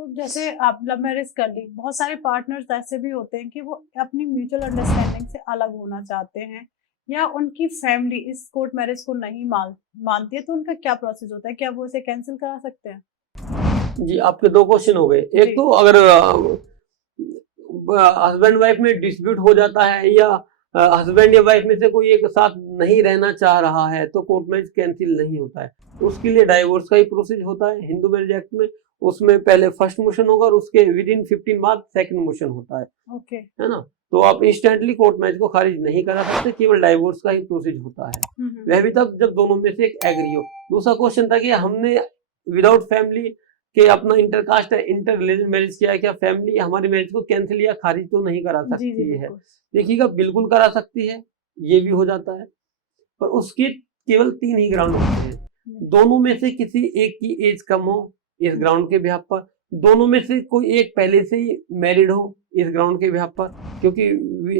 तो जैसे आप लव मैरिज कर ली, बहुत सारे पार्टनर्स ऐसे भी होते हैं कि वो अपनी म्यूचुअल अंडरस्टैंडिंग से अलग होना चाहते हैं, या उनकी फैमिली इस कोर्ट मैरिज को नहीं मानती है, तो उनका क्या प्रोसेस होता है? क्या वो इसे कैंसिल करा सकते हैं? जी, आपके 2 क्वेश्चन हो गए। एक जी। तो अगर हस्बैंड वाइफ में डिस्प्यूट हो जाता है या हस्बैंड या वाइफ में से कोई एक साथ नहीं रहना चाह रहा है तो कोर्ट मैरिज कैंसिल नहीं होता है। उसके लिए डाइवोर्स का ही प्रोसेस होता है हिंदू मैरिज एक्ट में। उसमें पहले फर्स्ट मोशन होगा और उसके विदिन 15 बाद सेकंड मोशन होता है। ओके। है ना? तो आप इंस्टेंटली कोर्ट मैरिज को खारिज नहीं करा सकते, केवल डाइवोर्स का ही प्रोसेस होता है। वह भी तब जब दोनों में से एक एग्री हो। दूसरा क्वेश्चन था कि हमने विदाउट फैमिली के अपना इंटरकास्ट इंटर रिलीजन मैरिज किया है, क्या फैमिली हमारी मैरिज को कैंसिल या खारिज तो नहीं करा सकती जी, है? देखिएगा, बिल्कुल करा सकती है, ये भी हो जाता है, पर उसके केवल 3 ही ग्राउंड होते हैं। दोनों में से किसी एक की एज कम हो इस ग्राउंड के बिहाफ पर, दोनों में से कोई एक पहले से ही मैरिड हो इस ग्राउंड के बिहाफ पर, क्योंकि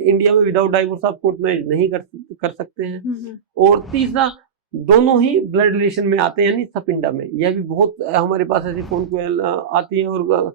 इंडिया में विदाउट डाइवोर्स आप कोर्ट मैरिज नहीं कर सकते हैं। और तीसरा, दोनों ही ब्लड रिलेशन में आते हैं, यानी सपिंडा में। यह भी बहुत हमारे पास ऐसी फोन कॉल आती है और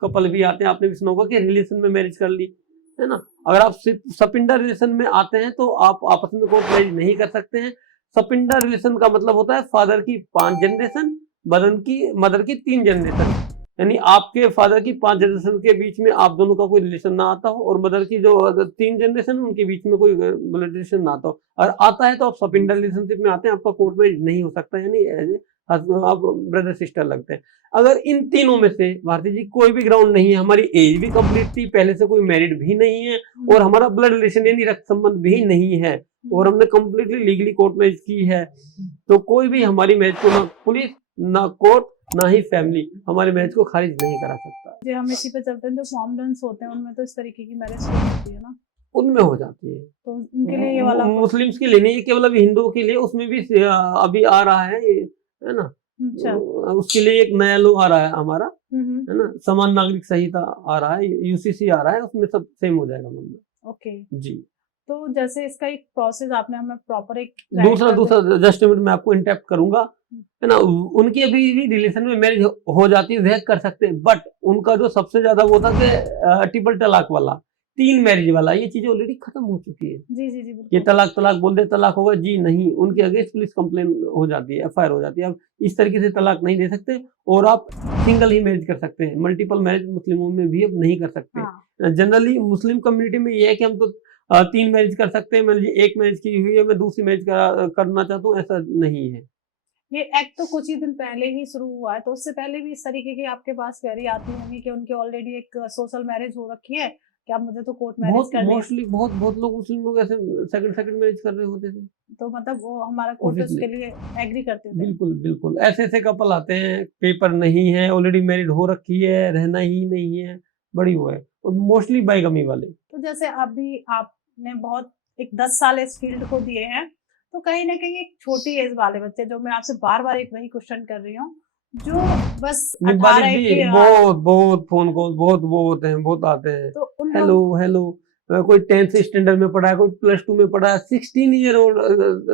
कपल भी आते हैं, आपने भी सुना होगा कि रिलेशन में मैरिज कर ली, है ना? अगर आप सपिंडा रिलेशन में आते हैं तो आप आपस में कोर्ट मैरिज नहीं कर सकते हैं। सपिंडा रिलेशन का मतलब होता है फादर की 5 जनरेशन, मदर की 3 जनरेशन, यानी आपके फादर की 5 जनरेशन के बीच में आप दोनों का कोई रिलेशन ना आता हो और मदर की जो 3 जनरेशन उनके बीच में कोई ब्लड रिलेशन ना आता हो, और आता है तो आप सपिंडा रिलेशनशिप में आते हैं, आपका कोर्ट मैरिज नहीं हो सकता, यानी आप ब्रदर सिस्टर लगते हैं। अगर इन तीनों में से भारती जी कोई भी ग्राउंड नहीं है, हमारी एज भी कंप्लीट थी, पहले से कोई मैरिड भी नहीं है और हमारा ब्लड रिलेशन यानी रक्त संबंध भी नहीं है और हमने कंप्लीटली लीगली कोर्ट मैरिज की है, तो कोई भी हमारी मैरिज को ना पुलिस, ना कोर्ट, ना ही फैमिली हमारे मैरिज को खारिज नहीं करा सकता। जी, हम इसी पे चलते हैं, जो फॉर्मलेंस होते हैं उनमें तो इस तरीके की मैरिज होती है ना, उनमें हो जाती है, तो उनके लिए ये वाला मुस्लिम्स के लिए नहीं, केवल अभी हिंदुओं के लिए, उसमें भी अभी आ रहा है ये, है ना? अच्छा। उसके लिए एक नया लॉ आ रहा है हमारा, है ना, समान नागरिक संहिता आ रहा है, यूसीसी आ रहा है, उसमें सब सेम हो जाएगा मामला। ओके जी। तो जैसे इसका एक प्रोसेस आपने हमें प्रॉपर एक दूसरा जस्ट मिनट में आपको इंटरप्ट करूंगा, है ना? उनकी अभी भी रिलेशन में मैरिज हो जाती है, वह कर सकते हैं, बट उनका जो सबसे ज्यादा वो था कि ट्रिपल तलाक वाला, 3 मैरिज वाला, ये चीजें ऑलरेडी खत्म हो चुकी है। जी ये तलाक बोल दे, तलाक होगा जी नहीं, उनके अगेंस्ट पुलिस कंप्लेन हो जाती है, एफआईआर हो जाती है। अब इस तरीके से तलाक नहीं दे सकते और आप सिंगल ही मैरिज कर सकते हैं, मल्टीपल मैरिज मुस्लिमों में भी अब नहीं कर सकते। हाँ। जनरली मुस्लिम कम्युनिटी में ये है कि हम तो 3 मैरिज कर सकते हैं, मान लीजिए 1 मैरिज की हुई है, मैं दूसरी मैरिज करना चाहता हूँ, ऐसा नहीं है। ये एक्ट तो कुछ ही दिन पहले ही शुरू हुआ है, तो उससे पहले भी इस तरीके की आपके पास क्वेरी आती होंगी कि उनकी ऑलरेडी एक सोशल मैरिज हो रखी है, क्या मुझे तो कोर्ट मैरिज करनी है? मोस्टली बहुत लोग मुस्लिम लोग ऐसे सेकंड मैरिज कर रहे होते थे, तो मतलब वो हमारा कोर्ट उसके लिए एग्री करते थे। बिल्कुल ऐसे कपल आते हैं, पेपर नहीं है, ऑलरेडी मैरिड हो रखी है, रहना ही नहीं है, बड़ी वो है, और मोस्टली बाइगमी वाले। तो जैसे अभी आपने बहुत एक 10 साल इस फील्ड को दिए हैं, तो कहीं ना कहीं एक छोटी एज वाले बच्चे, जो मैं आपसे बार एक वही क्वेश्चन कर रही हूँ, जो बस 18 के बहुत फोन कॉल बहुत हैं, बहुत आते हैं, तो हेलो कोई 10th स्टैंडर्ड में पढ़ा है, कोई +2 में पढ़ा है, 16 ईयर ओल्ड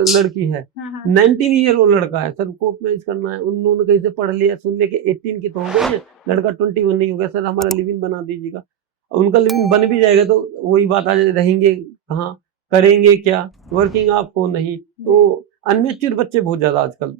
लड़की है, 19 ईयर ओल्ड लड़का है, सर कोर्ट मैरिज करना है, उन्होंने कहीं से पढ़ लिया, सुन लिया कि 18 की तो हो गई है, लड़का 21 नहीं हो गया, सर हमारा लिव इन बना दीजिएगा। उनका लिव इन बन भी जाएगा तो वही बात आ जाए, रहेंगे कहाँ, करेंगे क्या, वर्किंग आप हो नहीं, तो अनमेच्योर बच्चे बहुत ज्यादा आजकल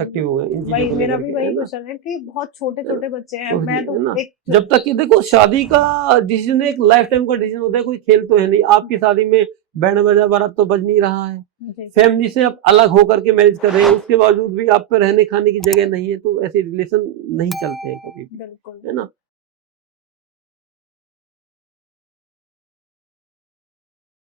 एक्टिव हो गए। मेरा भी वही क्वेश्चन है कि बहुत छोटे बच्चे हैं, मैं तो एक जब तक कि देखो शादी का डिसीजन एक लाइफ टाइम का डिसीजन होता है, कोई खेल तो है नहीं। आपकी शादी में बैंड बजा बारात तो बज नहीं रहा है, फैमिली से आप अलग होकर के मैरिज कर रहे हैं, उसके बावजूद भी आप पे रहने खाने की जगह नहीं है, तो ऐसे रिलेशन नहीं चलते हैं कभी भी, है ना?